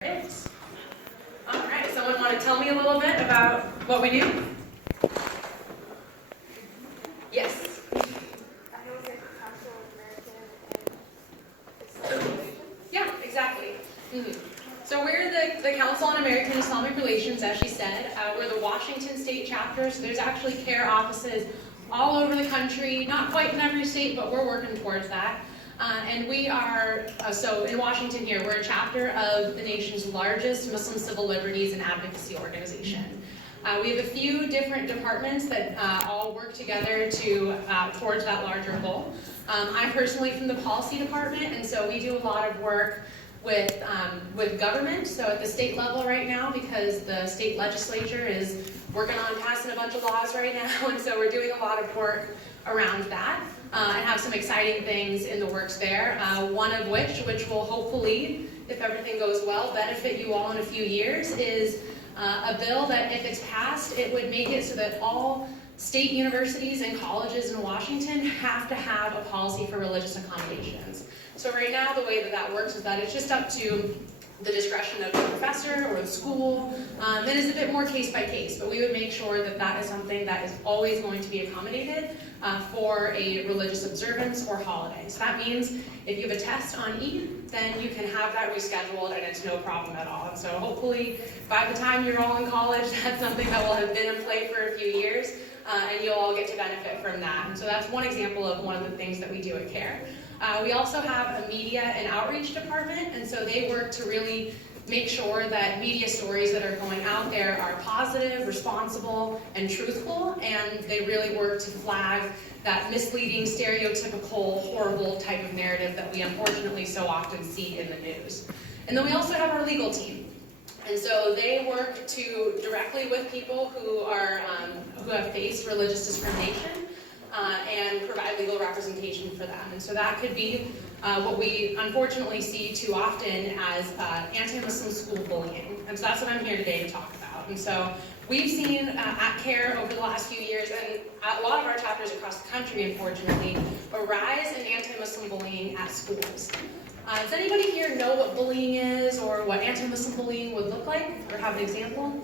Is. All right, someone want to tell me a little bit about what we do? Yes. Yeah, exactly. So we're the Council on American Islamic Relations, as she said. We're the Washington State chapter, so there's actually CAIR offices all over the country, not quite in every state, but we're working towards that. And we are, so in Washington here, we're a chapter of the nation's largest Muslim civil liberties and advocacy organization. We have a few different departments that all work together towards that larger goal. I'm personally from the policy department, and so we do a lot of work with government, so at the state level right now, because the state legislature is working on passing a bunch of laws right now, and so we're doing a lot of work around that. And have some exciting things in the works there, one of which will hopefully, if everything goes well, benefit you all in a few years, is a bill that, if it's passed, it would make it so that all state universities and colleges in Washington have to have a policy for religious accommodations. So right now, the way that works is that it's just up to the discretion of the professor or the school. It is a bit more case by case, but we would make sure that that is something that is always going to be accommodated for a religious observance or holiday. So that means if you have a test on Eid, then you can have that rescheduled and it's no problem at all. And so hopefully by the time you're all in college, that's something that will have been in play for a few years, and you'll all get to benefit from that. And so that's one example of one of the things that we do at CAIR. We also have a media and outreach department, and so they work to really make sure that media stories that are going out there are positive, responsible, and truthful, and they really work to flag that misleading, stereotypical, horrible type of narrative that we unfortunately so often see in the news. And then we also have our legal team. And so they work directly with people who have faced religious discrimination, and provide legal representation for them. And so that could be what we unfortunately see too often as anti-Muslim school bullying. And so that's what I'm here today to talk about. And so we've seen at CAIR over the last few years, and at a lot of our chapters across the country, unfortunately, a rise in anti-Muslim bullying at schools. Does anybody here know what bullying is or what anti-Muslim bullying would look like, or have an example?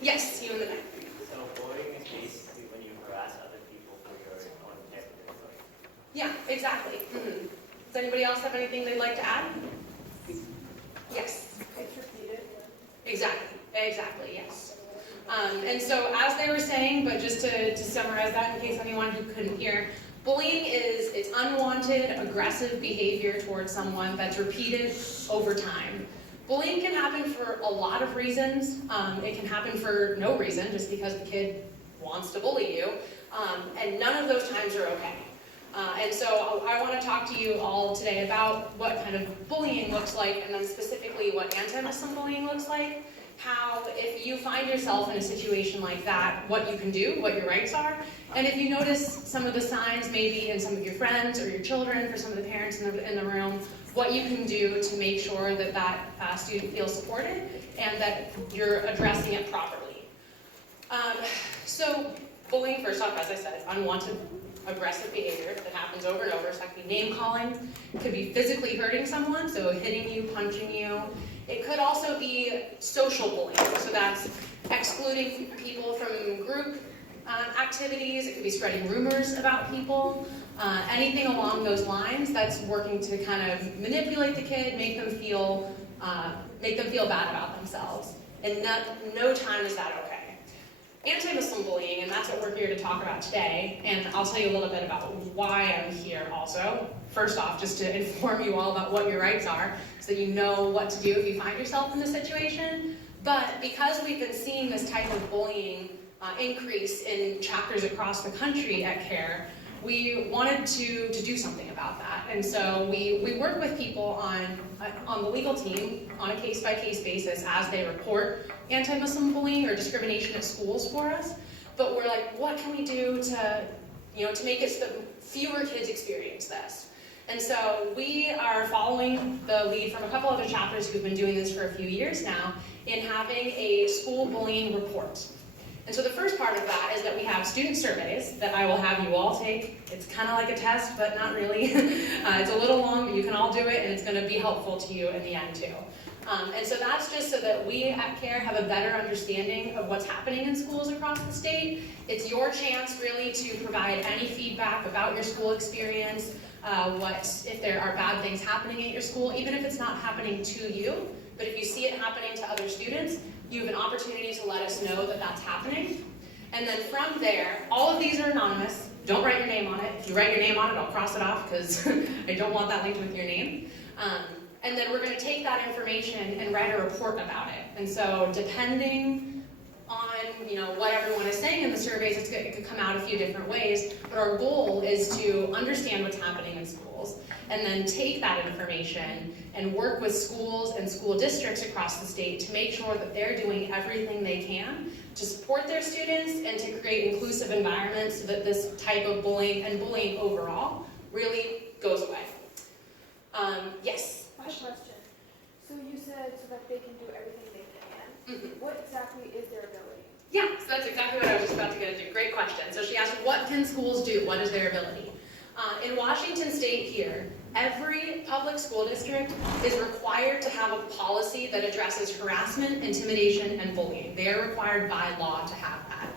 Yes, you in the back. Yeah, exactly. Does anybody else have anything they'd like to add? Yes. It's repeated. Exactly, yes. And so as they were saying, but just to summarize that in case anyone who couldn't hear, bullying it's unwanted, aggressive behavior towards someone that's repeated over time. Bullying can happen for a lot of reasons. It can happen for no reason, just because the kid wants to bully you, and none of those times are okay. And so I want to talk to you all today about what kind of bullying looks like, and then specifically what anti-Muslim bullying looks like, how, if you find yourself in a situation like that, what you can do, what your rights are, and if you notice some of the signs maybe in some of your friends or your children, for some of the parents in the room, what you can do to make sure that that student feels supported and that you're addressing it properly. So bullying, first off, as I said, is unwanted, aggressive behavior that happens over and over. So that could be name calling, it could be physically hurting someone, so hitting you, punching you. It could also be social bullying, so that's excluding people from group activities. It could be spreading rumors about people, anything along those lines that's working to kind of manipulate the kid, make them feel bad about themselves. And no time is that okay. Anti-Muslim bullying, and that's what we're here to talk about today, and I'll tell you a little bit about why I'm here also. First off, just to inform you all about what your rights are, so you know what to do if you find yourself in this situation. But because we've been seeing this type of bullying increase in chapters across the country at CAIR, we wanted to do something about that. And so we work with people on the legal team on a case-by-case basis as they report anti-Muslim bullying or discrimination at schools for us. But we're like, what can we do to make it so that fewer kids experience this? And so we are following the lead from a couple other chapters who've been doing this for a few years now in having a school bullying report. And so the first part of that is that we have student surveys that I will have you all take. It's kind of like a test, but not really. It's a little long, but you can all do it, and it's going to be helpful to you in the end too. And so that's just so that we at CAIR have a better understanding of what's happening in schools across the state. It's your chance really to provide any feedback about your school experience, if there are bad things happening at your school, even if it's not happening to you, but if you see it happening to other students, you have an opportunity to let us know that that's happening. And then from there, all of these are anonymous. Don't write your name on it. If you write your name on it, I'll cross it off because I don't want that linked with your name. And then we're going to take that information and write a report about it. And so depending on what everyone is saying in the surveys, it could come out a few different ways. But our goal is to understand what's happening in schools and then take that information and work with schools and school districts across the state to make sure that they're doing everything they can to support their students and to create inclusive environments so that this type of bullying and bullying overall really goes away. Yes? I have a question. So you said so that they can do everything they can. Mm-hmm. What exactly is their ability? Yeah, so that's exactly what I was just about to get into. Great question. So she asked, what can schools do? What is their ability? In Washington State here, every public school district is required to have a policy that addresses harassment, intimidation, and bullying. They are required by law to have that.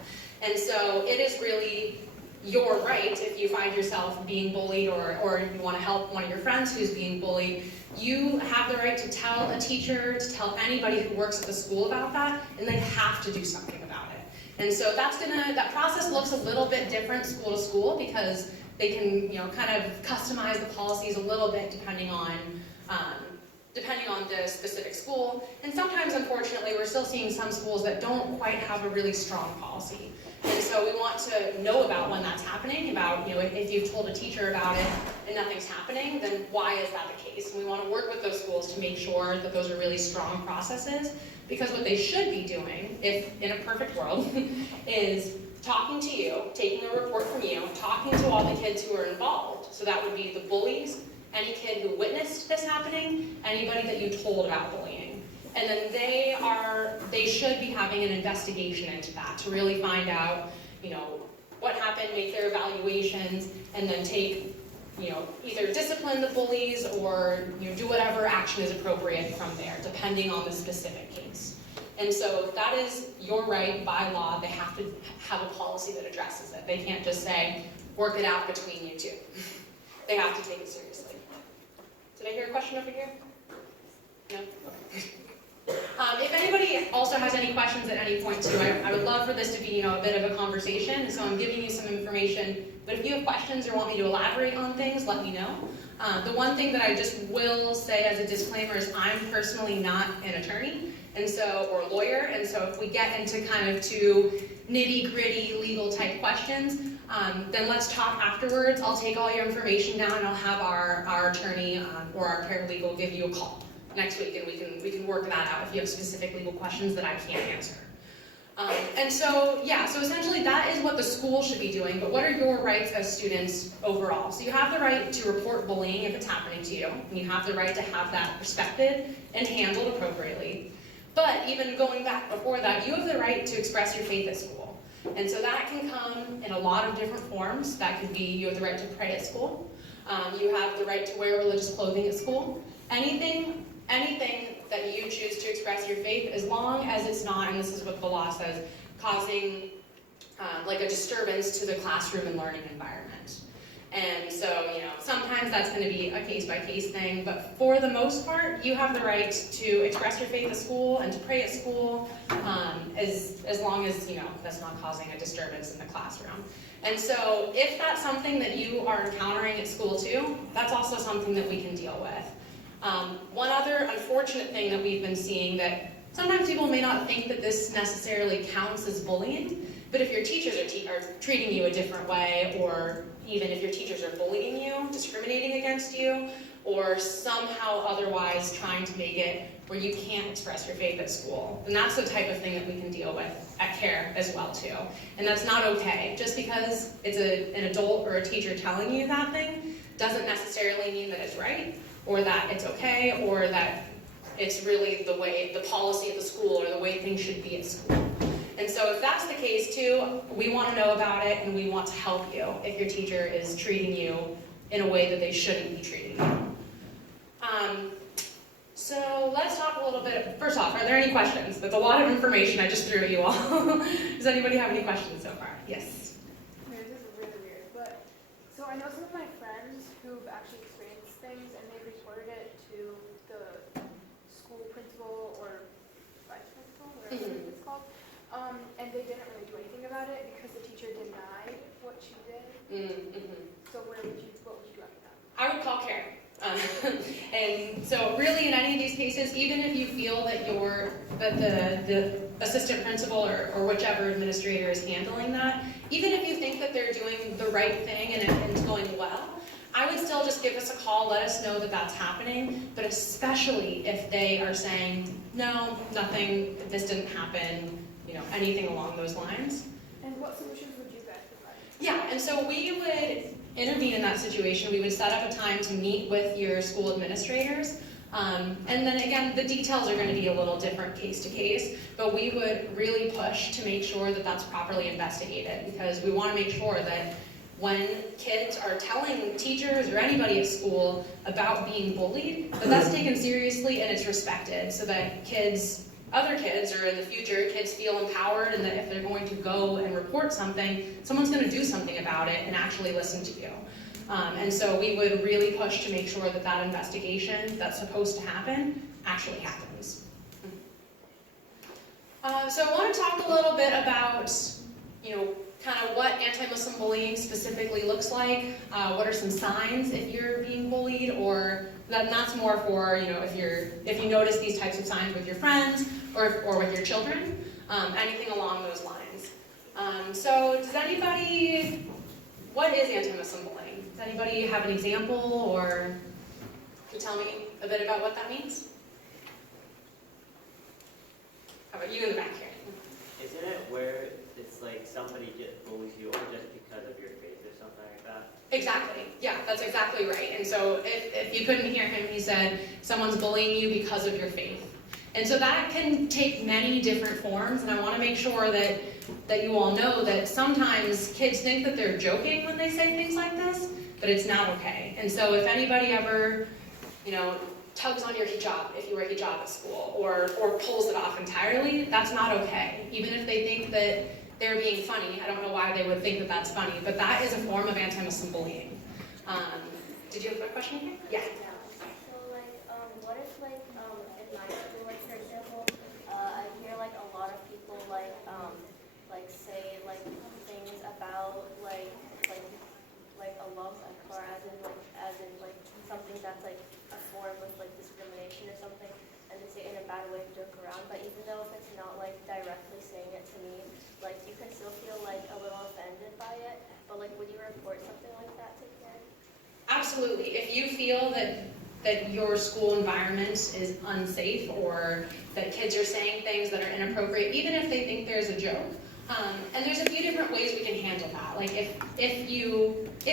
And so it is really your right, if you find yourself being bullied or you want to help one of your friends who's being bullied, you have the right to tell a teacher, to tell anybody who works at the school about that, and they have to do something about it. And so that process looks a little bit different school to school because they can, kind of customize the policies a little bit depending on the specific school. And sometimes, unfortunately, we're still seeing some schools that don't quite have a really strong policy. And so we want to know about when that's happening, about, if you've told a teacher about it and nothing's happening, then why is that the case? And we want to work with those schools to make sure that those are really strong processes, because what they should be doing, if in a perfect world, is talking to you, taking a report from you, talking to all the kids who are involved. So that would be the bullies, any kid who witnessed this happening, anybody that you told about bullying. And then they should be having an investigation into that to really find out, what happened, make their evaluations, and then take, either discipline the bullies or do whatever action is appropriate from there, depending on the specific case. And so that is your right by law. They have to have a policy that addresses it. They can't just say, work it out between you two. They have to take it seriously. Did I hear a question over here? No? Okay. If anybody also has any questions at any point too, I would love for this to be a bit of a conversation. So I'm giving you some information, but if you have questions or want me to elaborate on things, let me know. The one thing that I just will say as a disclaimer is I'm personally not an attorney or a lawyer, and so if we get into kind of too nitty-gritty legal type questions, then let's talk afterwards. I'll take all your information down and I'll have our attorney or our paralegal give you a call next week, and we can work that out if you have specific legal questions that I can't answer. So essentially that is what the school should be doing, but what are your rights as students overall? So you have the right to report bullying if it's happening to you, and you have the right to have that respected and handled appropriately. But even going back before that, you have the right to express your faith at school. And so that can come in a lot of different forms. That could be you have the right to pray at school. You have the right to wear religious clothing at school. Anything that you choose to express your faith, as long as it's not, and this is what the law says, causing like a disturbance to the classroom and learning environment. And so, sometimes that's going to be a case-by-case thing, but for the most part, you have the right to express your faith at school and to pray at school, as long as, that's not causing a disturbance in the classroom. And so, if that's something that you are encountering at school too, that's also something that we can deal with. One other unfortunate thing that we've been seeing that sometimes people may not think that this necessarily counts as bullying, but if your teachers are treating you a different way, or even if your teachers are bullying you, discriminating against you, or somehow otherwise trying to make it where you can't express your faith at school, then that's the type of thing that we can deal with at CAIR as well too. And that's not okay. Just because it's an adult or a teacher telling you that thing doesn't necessarily mean that it's right, or that it's okay, or that it's really the policy of the school or the way things should be at school. And so so if that's the case too, we want to know about it and we want to help you if your teacher is treating you in a way that they shouldn't be treating you. So let's talk a little bit, first off, are there any questions? That's a lot of information I just threw at you all. Does anybody have any questions so far? Yes? This is really weird, but so I know some of my friends who've actually experienced things and they've reported it to the school principal or vice principal, whatever it's called, and they didn't really do anything about it because the teacher denied what she did. So what would you do after that? I would call CAIR. And so really in any of these cases, even if you feel that the assistant principal or whichever administrator is handling that, even if you think that they're doing the right thing and it's going well, I would still just give us a call, let us know that that's happening, but especially if they are saying, no, nothing, this didn't happen, anything along those lines. And what solutions would you guys provide? Yeah, and so we would intervene in that situation. We would set up a time to meet with your school administrators. And then again, the details are going to be a little different case to case, but we would really push to make sure that that's properly investigated, because we want to make sure that when kids are telling teachers or anybody at school about being bullied, that that's taken seriously and it's respected, so that other kids, or in the future, kids feel empowered, and that if they're going to go and report something, someone's going to do something about it and actually listen to you. And so we would really push to make sure that that investigation that's supposed to happen actually happens. So I want to talk a little bit about, kind of what anti-Muslim bullying specifically looks like. What are some signs if you're being bullied, or that's more for, if you notice these types of signs with your friends or with your children, anything along those lines. So does anybody, what is anti-Muslim bullying? Does anybody have an example, or can you tell me a bit about what that means? How about you in the back here? Isn't it where it's like somebody just bullies you just because of your faith or something like that? Exactly. Yeah, that's exactly right. And so if you couldn't hear him, he said someone's bullying you because of your faith. And so that can take many different forms, and I want to make sure that you all know that sometimes kids think that they're joking when they say things like this, but it's not okay. And so if anybody ever, tugs on your hijab if you wear hijab at school, or pulls it off entirely, that's not okay. Even if they think that they're being funny, I don't know why they would think that that's funny, but that is a form of anti-Muslim bullying. Did you have a question here? Yeah. So what if in my school, for example, I hear a lot of people say things about Allah Akbar as in something that's a form of discrimination or something, and they say it in a bad way to joke around. But even though if it's not directly saying it to me, you can still feel a little offended by it. But would you report something like that to CAIR? Absolutely. If you feel that your school environment is unsafe, or that kids are saying things that are inappropriate, even if they think there's a joke. And there's a few different ways we can handle that. If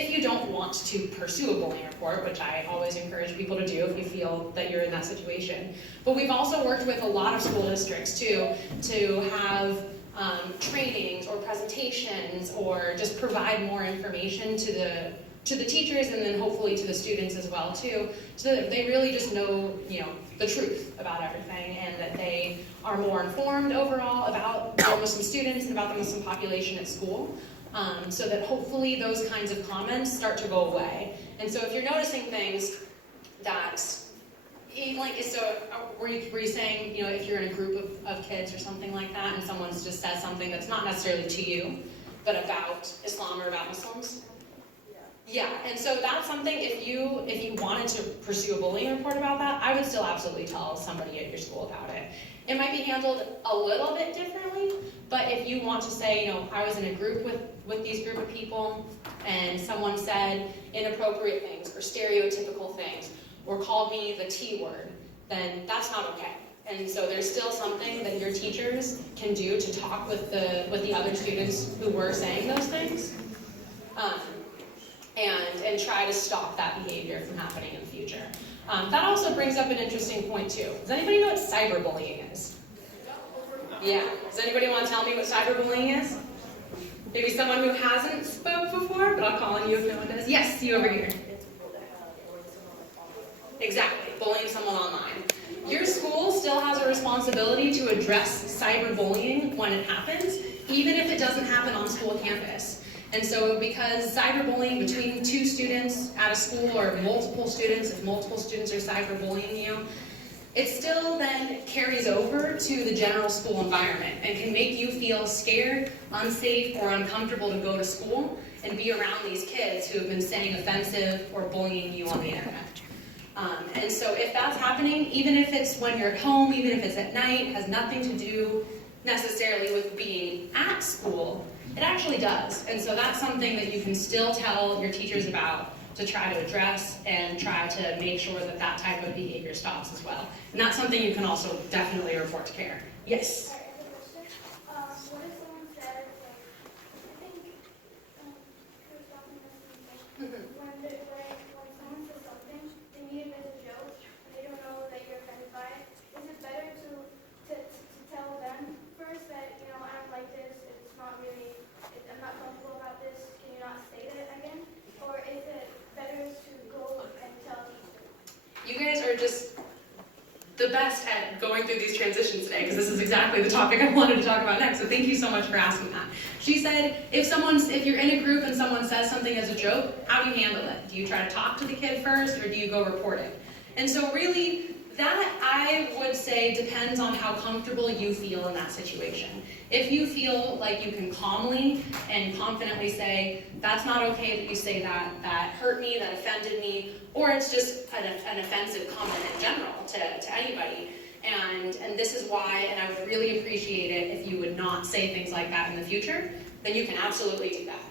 you don't want to pursue a bullying report, which I always encourage people to do if you feel that you're in that situation. But we've also worked with a lot of school districts too, to have trainings or presentations, or just provide more information to the teachers, and then hopefully to the students as well too, so that they really just know, the truth about everything, and that they are more informed overall about their Muslim students and about the Muslim population at school, so that hopefully those kinds of comments start to go away. And so if you're noticing things that, were you saying, if you're in a group of kids or something like that, and someone's just said something that's not necessarily to you, but about Islam or about Muslims? Yeah, and so that's something, if you wanted to pursue a bullying report about that, I would still absolutely tell somebody at your school about it. It might be handled a little bit differently, but if you want to say, I was in a group with these group of people, and someone said inappropriate things or stereotypical things, or called me the T word, then that's not okay. And so there's still something that your teachers can do to talk with the other students who were saying those things. And try to stop that behavior from happening in the future. That also brings up an interesting point too. Does anybody know what cyberbullying is? Yeah. Does anybody want to tell me what cyberbullying is? Maybe someone who hasn't spoke before, but I'll call on you if no one does. Yes, you over here. Exactly, bullying someone online. Your school still has a responsibility to address cyberbullying when it happens, even if it doesn't happen on school campus. And so because cyberbullying between two students at a school or multiple students, if multiple students are cyberbullying you, it still then carries over to the general school environment and can make you feel scared, unsafe, or uncomfortable to go to school and be around these kids who have been saying offensive or bullying you on the internet. And so if that's happening, even if it's when you're at home, even if it's at night, has nothing to do necessarily with being at school, it actually does. And so that's something that you can still tell your teachers about to try to address and try to make sure that that type of behavior stops as well. And that's something you can also definitely report to CAIR. Yes? Sorry, I have a question. What if someone says, like, I think, Chris talking about communication, when someone says something, they mean it as a joke, and they don't know that you're offended by it, is it better to tell them first that, you know, I don't like this, it's not really, I'm not comfortable about this, can you not say that again? Or is it better to go and tell people? You guys are just the best at going through these transitions today, because this is exactly the topic I wanted to talk about next, so thank you so much for asking that. She said, if you're in a group and someone says something as a joke, how do you handle it? Do you try to talk to the kid first, or do you go report it? And so really, that, I would say, depends on how comfortable you feel in that situation. If you feel like you can calmly and confidently say, that's not okay that you say that, that hurt me, that offended me, or it's just an offensive comment in general to anybody. And this is why, and I would really appreciate it if you would not say things like that in the future, then you can absolutely do that.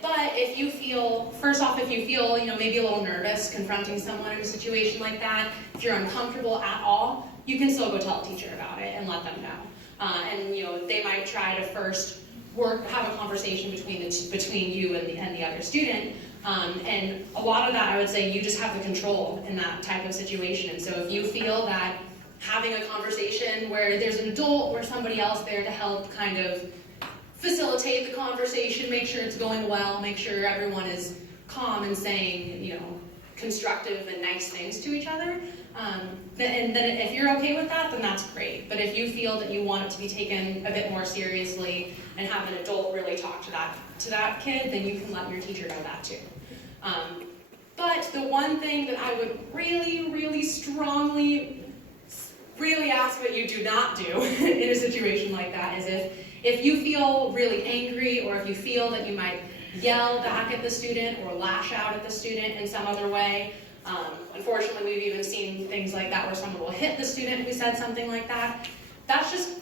But if you feel, first off, if you feel, maybe a little nervous confronting someone in a situation like that, if you're uncomfortable at all, you can still go tell a teacher about it and let them know. They might try to first have a conversation between you and the other student. And a lot of that, I would say, you just have the control in that type of situation. And so if you feel that having a conversation where there's an adult or somebody else there to help kind of facilitate the conversation, make sure it's going well, make sure everyone is calm and saying, constructive and nice things to each other. And then if you're okay with that, then that's great. But if you feel that you want it to be taken a bit more seriously and have an adult really talk to that kid, then you can let your teacher know that too. But the one thing that I would really, really strongly ask that you do not do in a situation like that is if you feel really angry, or if you feel that you might yell back at the student or lash out at the student in some other way. Unfortunately, we've even seen things like that where someone will hit the student who said something like that. That's just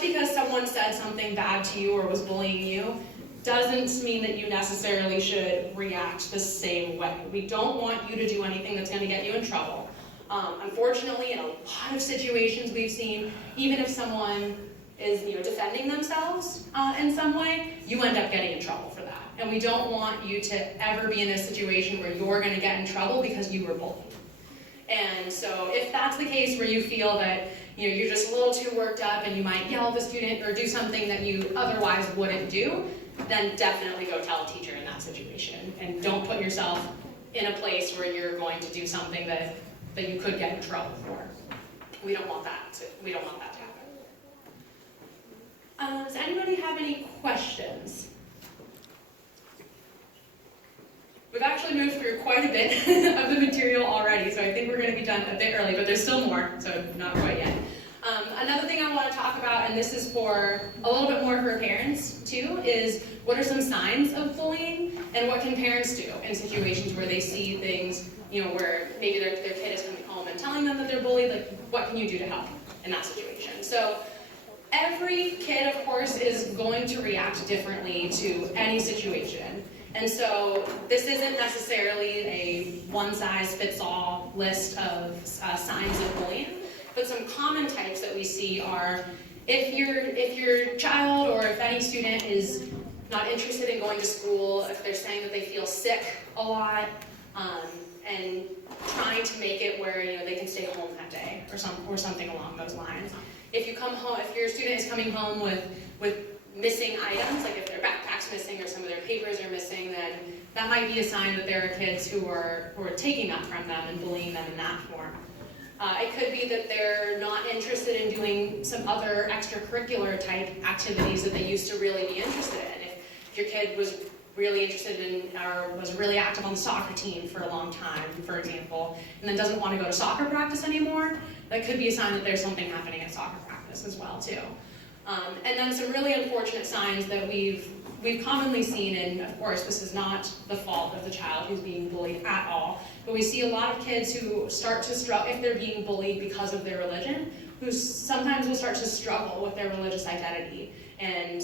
because someone said something bad to you or was bullying you, doesn't mean that you necessarily should react the same way. We don't want you to do anything that's going to get you in trouble. Unfortunately, in a lot of situations we've seen, even if someone is defending themselves in some way, you end up getting in trouble for that. And we don't want you to ever be in a situation where you're going to get in trouble because you were bullied. And so if that's the case where you feel that you're just a little too worked up and you might yell at the student or do something that you otherwise wouldn't do, then definitely go tell a teacher in that situation. And don't put yourself in a place where you're going to do something that you could get in trouble for. We don't want that to happen. Does anybody have any questions? We've actually moved through quite a bit of the material already, so I think we're going to be done a bit early, but there's still more, so not quite yet. Another thing I want to talk about, and this is for a little bit more for parents too, is what are some signs of bullying, and what can parents do in situations where they see things, where maybe their kid is coming home and telling them that they're bullied, like what can you do to help in that situation? So every kid, of course, is going to react differently to any situation. And so this isn't necessarily a one-size-fits-all list of signs of bullying, but some common types that we see are if your child or if any student is not interested in going to school, if they're saying that they feel sick a lot, and trying to make it where they can stay home that day or something along those lines. If you come home, if your student is coming home with missing items, like if their backpack's missing or some of their papers are missing, then that might be a sign that there are kids who are taking that from them and bullying them in that form. It could be that they're not interested in doing some other extracurricular type activities that they used to really be interested in. If your kid was really interested in or was really active on the soccer team for a long time, for example, and then doesn't want to go to soccer practice anymore, that could be a sign that there's something happening at soccer practice as well too. And then some really unfortunate signs that we've commonly seen, and of course this is not the fault of the child who's being bullied at all, but we see a lot of kids who start to struggle, if they're being bullied because of their religion, who sometimes will start to struggle with their religious identity. And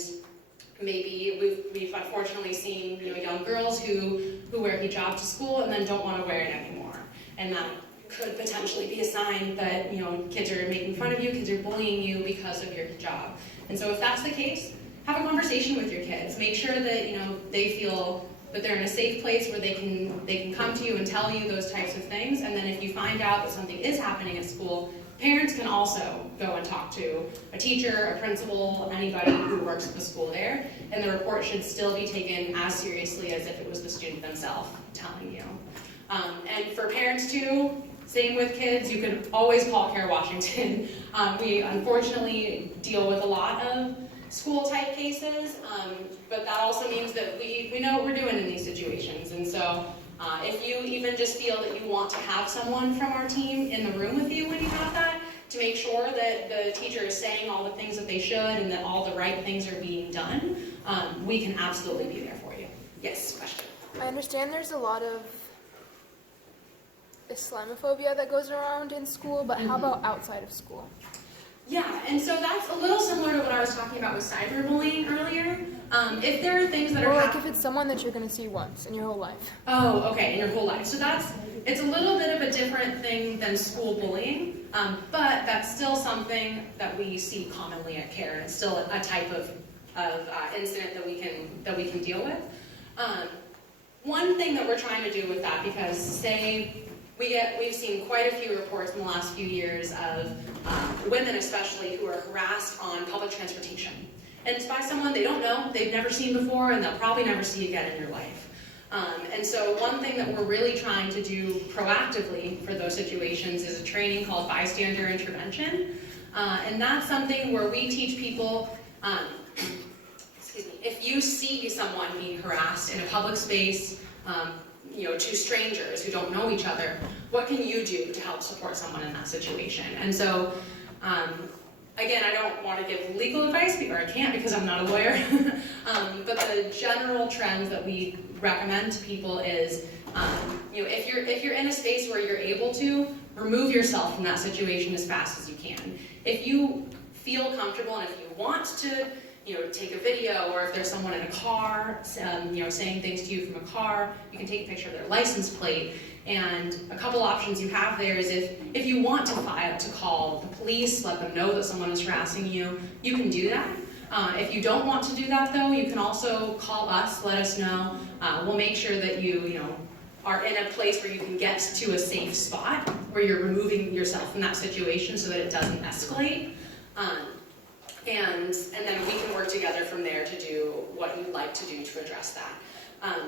maybe we've unfortunately seen young girls who wear hijab to school and then don't want to wear it anymore. And that could potentially be a sign that kids are making fun of you, kids are bullying you because of your hijab. And so if that's the case, have a conversation with your kids. Make sure that they feel that they're in a safe place where they can come to you and tell you those types of things. And then if you find out that something is happening at school, parents can also go and talk to a teacher, a principal, anybody who works at the school there, and the report should still be taken as seriously as if it was the student themselves telling you. And for parents too, same with kids, you can always call CAIR Washington. We unfortunately deal with a lot of school-type cases, but that also means that we know what we're doing in these situations. And so if you even just feel that you want to have someone from our team in the room with you when you have that, to make sure that the teacher is saying all the things that they should and that all the right things are being done, we can absolutely be there for you. Yes, question? I understand there's a lot of Islamophobia that goes around in school, but how about outside of school? Yeah, and so that's a little similar to what I was talking about with cyberbullying earlier. If there are things that are Or like if it's someone that you're going to see once in your whole life. Oh, okay, in your whole life. So it's a little bit of a different thing than school bullying, but that's still something that we see commonly at CAIR, and it's still a type of incident that we can deal with. One thing that we're trying to do with that, because say we've seen quite a few reports in the last few years of women especially who are harassed on public transportation. And it's by someone they don't know, they've never seen before, and they'll probably never see again in your life. And so one thing that we're really trying to do proactively for those situations is a training called bystander intervention. And that's something where we teach people, if you see someone being harassed in a public space, two strangers who don't know each other, what can you do to help support someone in that situation? And so, again, I don't want to give legal advice, or I can't because I'm not a lawyer, but the general trends that we recommend to people is, if you're in a space where you're able to, remove yourself from that situation as fast as you can. If you feel comfortable and if you want to take a video, or if there's someone in a car, saying things to you from a car, you can take a picture of their license plate. And a couple options you have there is if you want to call the police, let them know that someone is harassing you, you can do that. If you don't want to do that though, you can also call us, let us know. We'll make sure that you are in a place where you can get to a safe spot, where you're removing yourself from that situation so that it doesn't escalate. And then we can work together from there to do what you'd like to do to address that.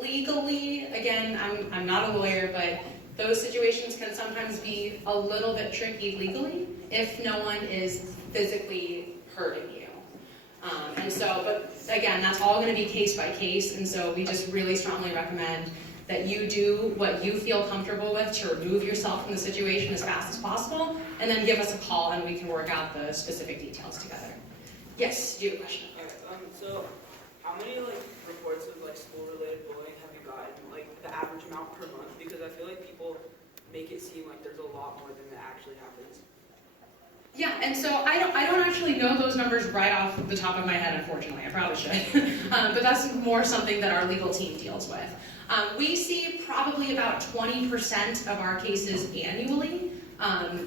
Legally, again, I'm not a lawyer, but those situations can sometimes be a little bit tricky legally if no one is physically hurting you. But again, that's all going to be case by case, and so we just really strongly recommend that you do what you feel comfortable with to remove yourself from the situation as fast as possible, and then give us a call and we can work out the specific details together. Yes, you have a question? So how many reports of school-related bullying have you gotten, the average amount per month? Because I feel like people make it seem like there's a lot more than that actually happens. Yeah, and so I don't actually know those numbers right off the top of my head, unfortunately. I probably should. But that's more something that our legal team deals with. We see probably about 20% of our cases annually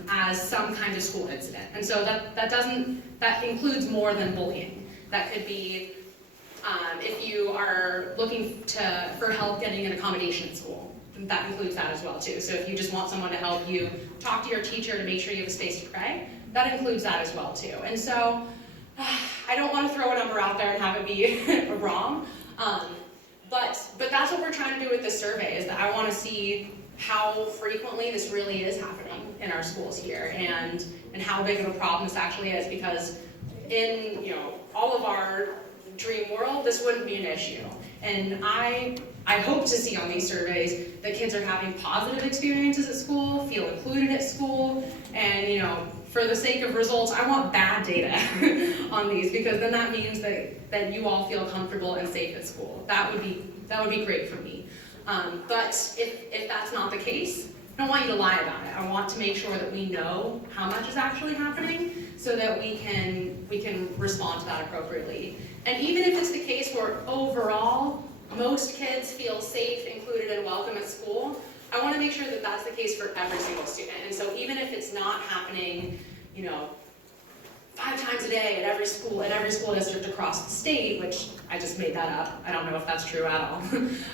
as some kind of school incident. And so that includes more than bullying. That could be if you are looking for help getting an accommodation at school, that includes that as well too. So if you just want someone to help you talk to your teacher to make sure you have a space to pray, that includes that as well too. And so I don't want to throw a number out there and have it be wrong, but that's what we're trying to do with this survey, is that I want to see how frequently this really is happening in our schools here, and how big of a problem this actually is, because in all of our dream world, this wouldn't be an issue. And I hope to see on these surveys that kids are having positive experiences at school, feel included at school, and for the sake of results, I want bad data on these, because then that means that you all feel comfortable and safe at school. That would be great for me. But if that's not the case, I don't want you to lie about it. I want to make sure that we know how much is actually happening, so that we can respond to that appropriately. And even if it's the case where overall most kids feel safe, included, and welcome at school, I want to make sure that that's the case for every single student. And so even if it's not happening, 5 times a day at every school district across the state, which I just made that up, I don't know if that's true at all.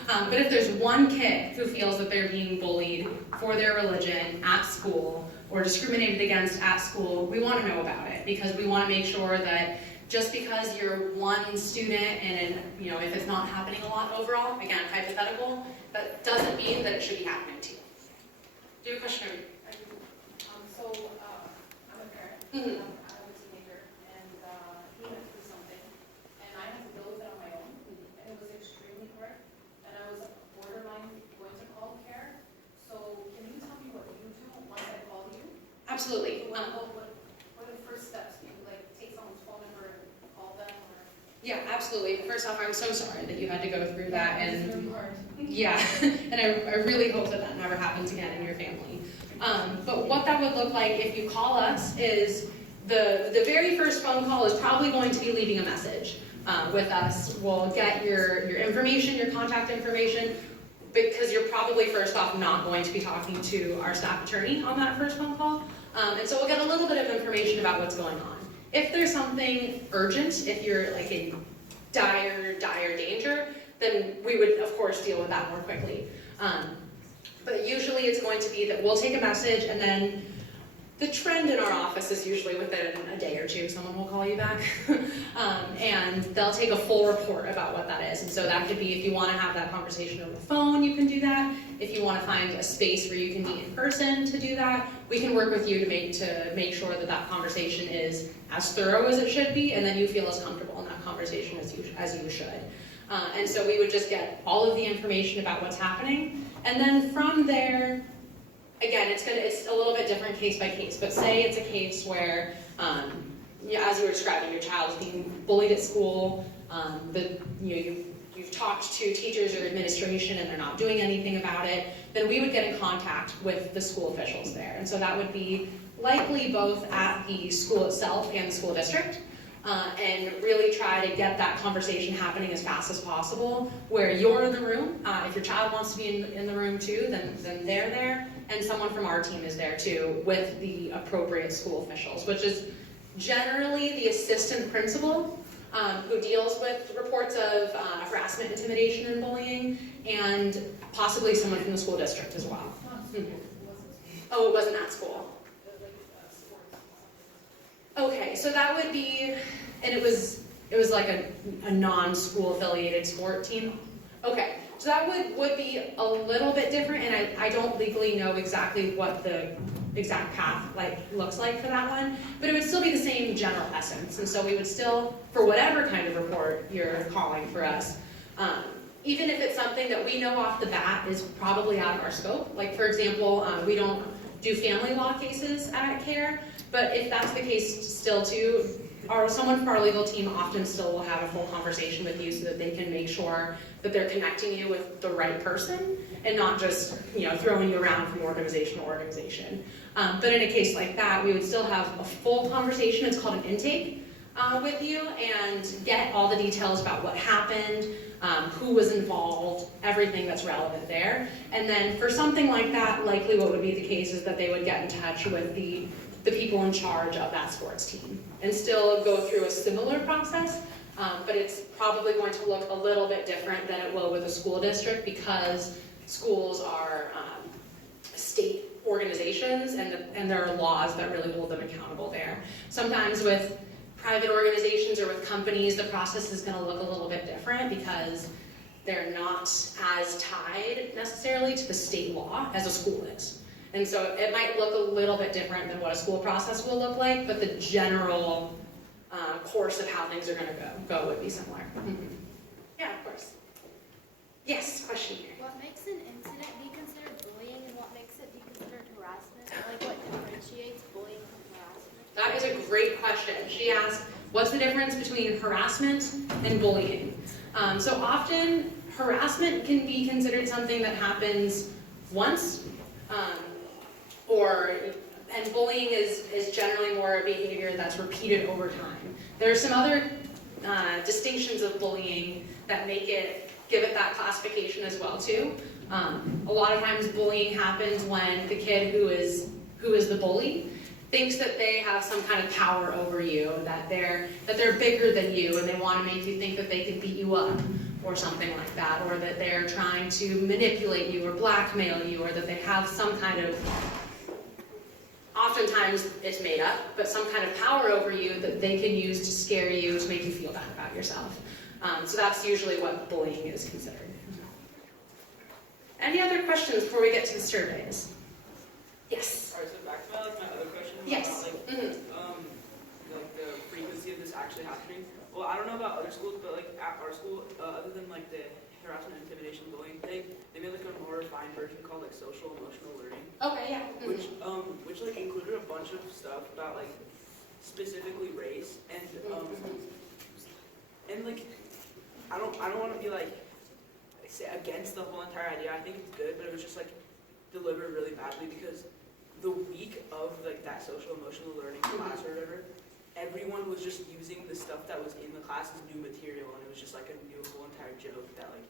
But if there's one kid who feels that they're being bullied for their religion at school, or discriminated against at school, we want to know about it, because we want to make sure that just because you're one student and if it's not happening a lot overall, again, hypothetical, that doesn't mean that it should be happening to you. Do you have a question? I'm a parent. Mm-hmm. I have a teenager, and he went through something, and I had to deal with it on my own, and it was extremely hard, and I was borderline going to call CAIR. So can you tell me what you do once I call you? Absolutely. What are the first steps? Do you take someone's phone number and call them? Or? Yeah, absolutely. First off, I'm so sorry that you had to go through that, It's and really hard. yeah, and I really hope that never happens again in your family. But what that would look like if you call us is the very first phone call is probably going to be leaving a message with us. We'll get your information, your contact information, because you're probably first off not going to be talking to our staff attorney on that first phone call. And so we'll get a little bit of information about what's going on. If there's something urgent, if you're in dire danger, then we would of course deal with that more quickly. But usually it's going to be that we'll take a message, and then the trend in our office is usually within a day or two, someone will call you back. And they'll take a full report about what that is. And so that could be, if you want to have that conversation over the phone, you can do that. If you want to find a space where you can meet in person to do that, we can work with you to make sure that that conversation is as thorough as it should be, and then you feel as comfortable in that conversation as you should. And so we would just get all of the information about what's happening, and then from there, again, it's a little bit different case by case, but say it's a case where, as you were describing, your child is being bullied at school, you've talked to teachers or administration and they're not doing anything about it, then we would get in contact with the school officials there. And so that would be likely both at the school itself and the school district, and really try to get that conversation happening as fast as possible, where you're in the room. If your child wants to be in the room too, then they're there, and someone from our team is there too with the appropriate school officials, which is generally the assistant principal who deals with reports of harassment, intimidation, and bullying, and possibly someone from the school district as well. Oh, it wasn't at school. Okay, so that would be, and it was like a non-school affiliated sport team. Okay, so that would be a little bit different, and I don't legally know exactly what the exact path looks like for that one, but it would still be the same general essence. And so we would still, for whatever kind of report you're calling for us, even if it's something that we know off the bat is probably out of our scope. Like for example, we don't do family law cases at CAIR, but if that's the case still too, someone from our legal team often still will have a full conversation with you so that they can make sure that they're connecting you with the right person and not just throwing you around from organization to organization. But in a case like that, we would still have a full conversation. It's called an intake with you, and get all the details about what happened, who was involved, everything that's relevant there. And then for something like that, likely what would be the case is that they would get in touch with the people in charge of that sports team and still go through a similar process, but it's probably going to look a little bit different than it will with a school district, because schools are state organizations, and there are laws that really hold them accountable there. Sometimes with private organizations or with companies, the process is going to look a little bit different because they're not as tied necessarily to the state law as a school is. And so it might look a little bit different than what a school process will look like, but the general course of how things are going to go would be similar. Yeah, of course. Yes, question here. What makes an incident be considered bullying and what makes it be considered harassment? Like what differentiates bullying from harassment? That is a great question. She asked, what's the difference between harassment and bullying? So often, harassment can be considered something that happens once, and bullying is generally more a behavior that's repeated over time. There are some other distinctions of bullying that give it that classification as well too. A lot of times bullying happens when the kid who is the bully thinks that they have some kind of power over you, that they're bigger than you, and they want to make you think that they can beat you up, or something like that, or that they're trying to manipulate you or blackmail you, or that they have some kind of, oftentimes it's made up, but some kind of power over you that they can use to scare you, to make you feel bad about yourself. So that's usually what bullying is considered. Any other questions before we get to the surveys? Yes? Alright, so back to my other question Yes. about like the frequency of this actually happening. Well, I don't know about other schools, but like at our school, other than like the harassment, intimidation, bullying thing, they made like a more refined version called like social emotional learning, Okay, yeah. which like included a bunch of stuff about like specifically race and like I don't want to be like say against the whole entire idea. I think it's good, but it was just like delivered really badly because the week of like that social emotional learning class or whatever, everyone was just using the stuff that was in the class as new material, and it was just like a new whole entire joke that like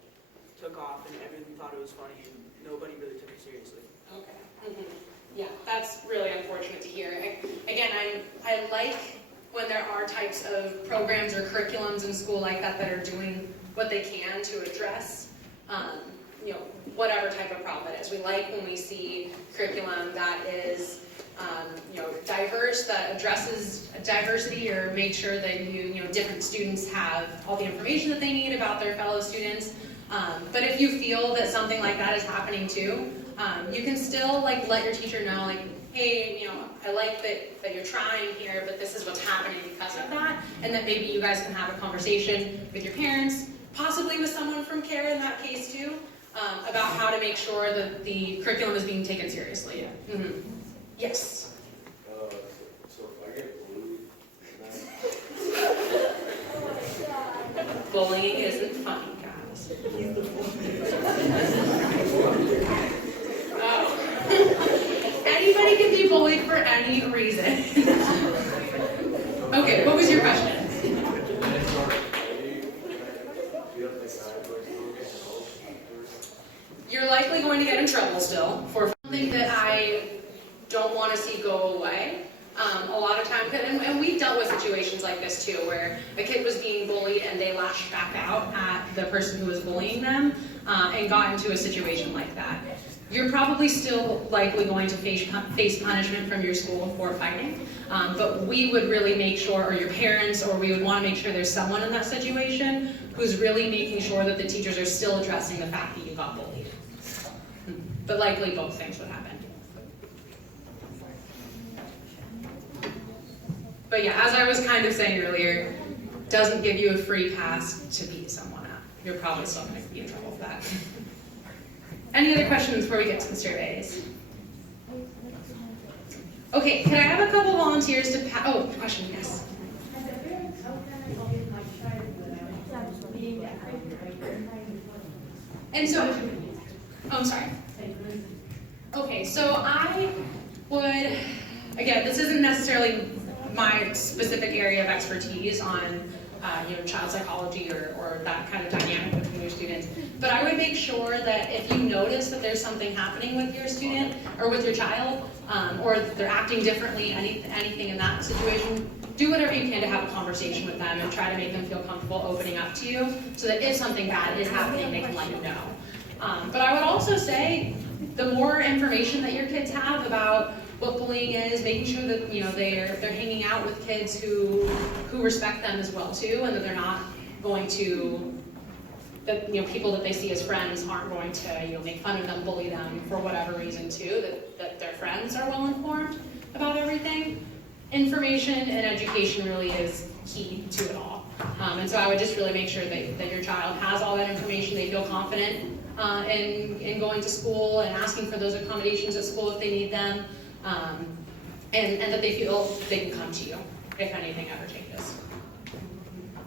took off, and everyone thought it was funny, and nobody really took it seriously. Okay. Yeah, that's really unfortunate to hear. Again, I like when there are types of programs or curriculums in school like that that are doing what they can to address whatever type of problem it is. We like when we see curriculum that is diverse, that addresses diversity, or make sure that different students have all the information that they need about their fellow students. But if you feel that something like that is happening too, you can still let your teacher know, like, hey, I like that you're trying here, but this is what's happening because of that, and that maybe you guys can have a conversation with your parents, possibly with someone from CAIR in that case too, about how to make sure that the curriculum is being taken seriously. Yes? So if I get bullied, Bullying isn't funny, guys. Oh. Anybody can be bullied for any reason. Okay, what was your question? You're likely going to get in trouble still for something that I don't want to see go away. A lot of times, and we've dealt with situations like this too, where a kid was being bullied and they lashed back out at the person who was bullying them and got into a situation like that. You're probably still likely going to face punishment from your school for fighting, but we would really make sure, or your parents, or we would want to make sure there's someone in that situation who's really making sure that the teachers are still addressing the fact that you got bullied. But likely both things would happen. But yeah, as I was kind of saying earlier, doesn't give you a free pass to beat someone up. You're probably still going to be in trouble with that. Any other questions before we get to the surveys? Okay, can I have a couple volunteers to oh, question, yes. And so, oh, I'm sorry. Okay, so I would, again, this isn't necessarily my specific area of expertise on child psychology or that kind of dynamic between your students, but I would make sure that if you notice that there's something happening with your student or with your child, or they're acting differently, anything in that situation, do whatever you can to have a conversation with them and try to make them feel comfortable opening up to you so that if something bad is happening, they can let you know. But I would also say the more information that your kids have about what bullying is, making sure that they're hanging out with kids who respect them as well too, and that they're not going to people that they see as friends aren't going to make fun of them, bully them for whatever reason too. That their friends are well informed about everything. Information and education really is key to it all. And so I would just really make sure that your child has all that information. They feel confident in going to school and asking for those accommodations at school if they need them, and that they feel they can come to you if anything ever changes.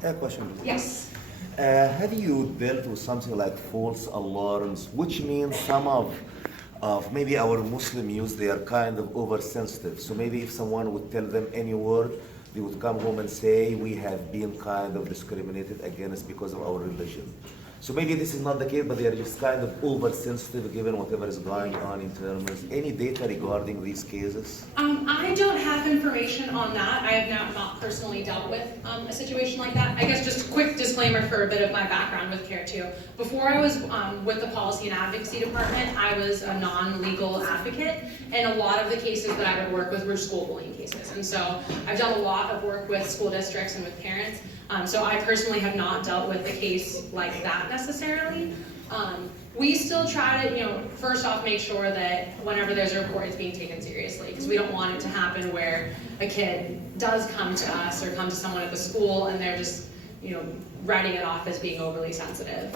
I have a question. Yes. Have you dealt with something like false alarms, which means some of maybe our Muslim youth, they are kind of oversensitive. So maybe if someone would tell them any word, they would come home and say, we have been kind of discriminated against because of our religion. So maybe this is not the case, but they are just kind of oversensitive given whatever is going on in terms of any data regarding these cases? I don't have information on that. I have not personally dealt with a situation like that. I guess just a quick disclaimer for a bit of my background with CAIR too. Before I was with the Policy and Advocacy Department, I was a non-legal advocate, and a lot of the cases that I would work with were school bullying cases. And so I've done a lot of work with school districts and with parents. So I personally have not dealt with a case like that necessarily. We still try to, first off, make sure that whenever there's a report, it's being taken seriously, because we don't want it to happen where a kid does come to us or come to someone at the school and they're just, writing it off as being overly sensitive.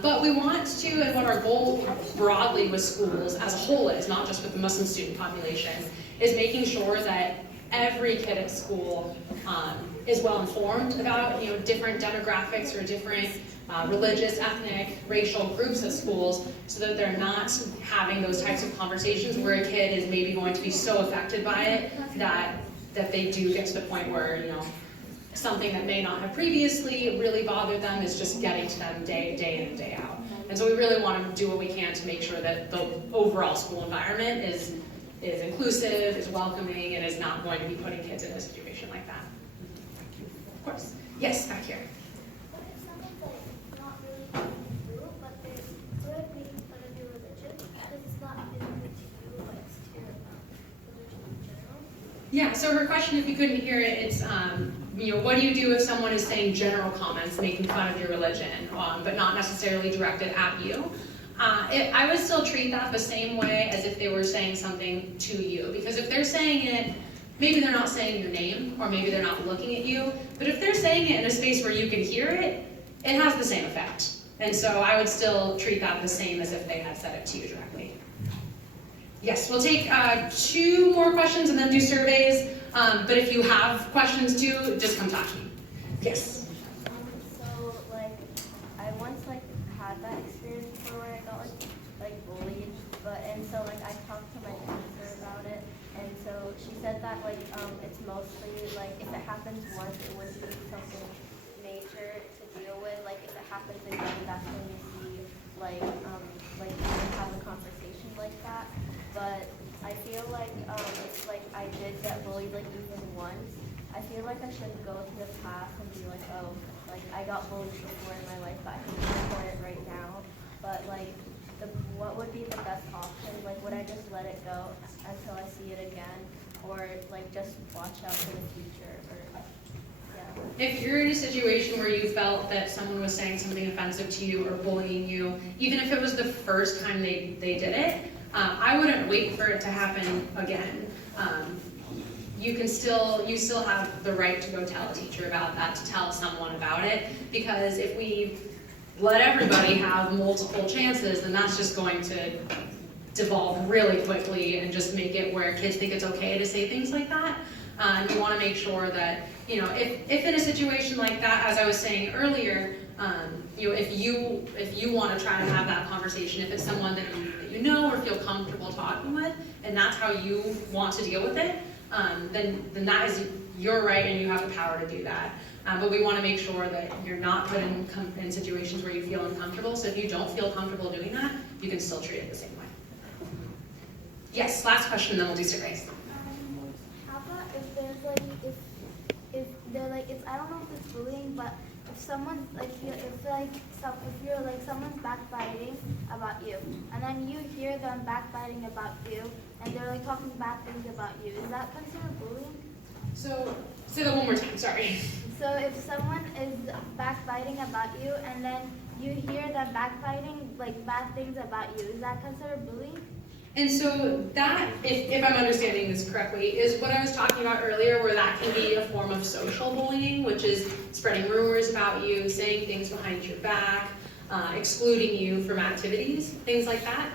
But we want to, and what our goal broadly with schools as a whole is, not just with the Muslim student population, is making sure that every kid at school is well informed about different demographics or different religious, ethnic, racial groups at schools, so that they're not having those types of conversations where a kid is maybe going to be so affected by it that they do get to the point where something that may not have previously really bothered them is just getting to them day in and day out. And so we really want to do what we can to make sure that the overall school environment is inclusive, is welcoming, and is not going to be putting kids in a situation like that. Of course. Yes, back here. What if someone's like not really coming through, but they're sort of making fun of your religion because it's not physically to you, but it's to religion in general? Yeah, so her question, if you couldn't hear it, it's, what do you do if someone is saying general comments, making fun of your religion, but not necessarily directed at you? I would still treat that the same way as if they were saying something to you, because if they're saying it, maybe they're not saying your name, or maybe they're not looking at you, but if they're saying it in a space where you can hear it, it has the same effect. And so I would still treat that the same as if they had said it to you directly. Yes, we'll take 2 more questions and then do surveys, but if you have questions too, just come talk to me. Yes? So, I once, had that experience before where I got, bullied, and so, I talked to my counselor about it, and so she said that, it's mostly, if it happens once, it wouldn't be something major to deal with, if it happens again, that's when you see, have a conversation like that, but I feel it's I did get bullied, even once. I feel like I shouldn't go to the past and be oh, I got bullied before in my life, but I can report it right now. But what would be the best option? Would I just let it go until I see it again, or just watch out for the future? Or yeah. If you're in a situation where you felt that someone was saying something offensive to you or bullying you, even if it was the first time they did it, I wouldn't wait for it to happen again. You still have the right to go tell a teacher about that, to tell someone about it, because if we let everybody have multiple chances, then that's just going to devolve really quickly and just make it where kids think it's okay to say things like that. You want to make sure that, if in a situation like that, as I was saying earlier, if you want to try to have that conversation, if it's someone that you know or feel comfortable talking with, and that's how you want to deal with it, then that is your right and you have the power to do that. But we want to make sure that you're not put in situations where you feel uncomfortable. So if you don't feel comfortable doing that, you can still treat it the same way. Yes, last question, then we'll do surveys. How about if there's if they're it's I don't know if it's bullying, but if someone's like if you're like someone's backbiting about you, and then you hear them backbiting about you, and they're like talking bad things about you, is that considered bullying? So, say that one more time, sorry. So if someone is backbiting about you, and then you hear them backbiting like bad things about you, is that considered bullying? And so that, if I'm understanding this correctly, is what I was talking about earlier, where that can be a form of social bullying, which is spreading rumors about you, saying things behind your back, excluding you from activities, things like that.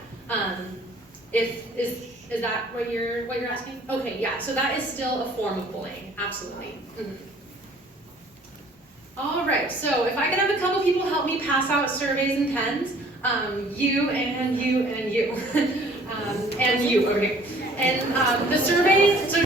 Is that what you're asking? Okay, yeah. So that is still a form of bullying, absolutely. Mm-hmm. All right. So if I could have a couple people help me pass out surveys and pens, you and you and you. And you, okay. And the surveys, so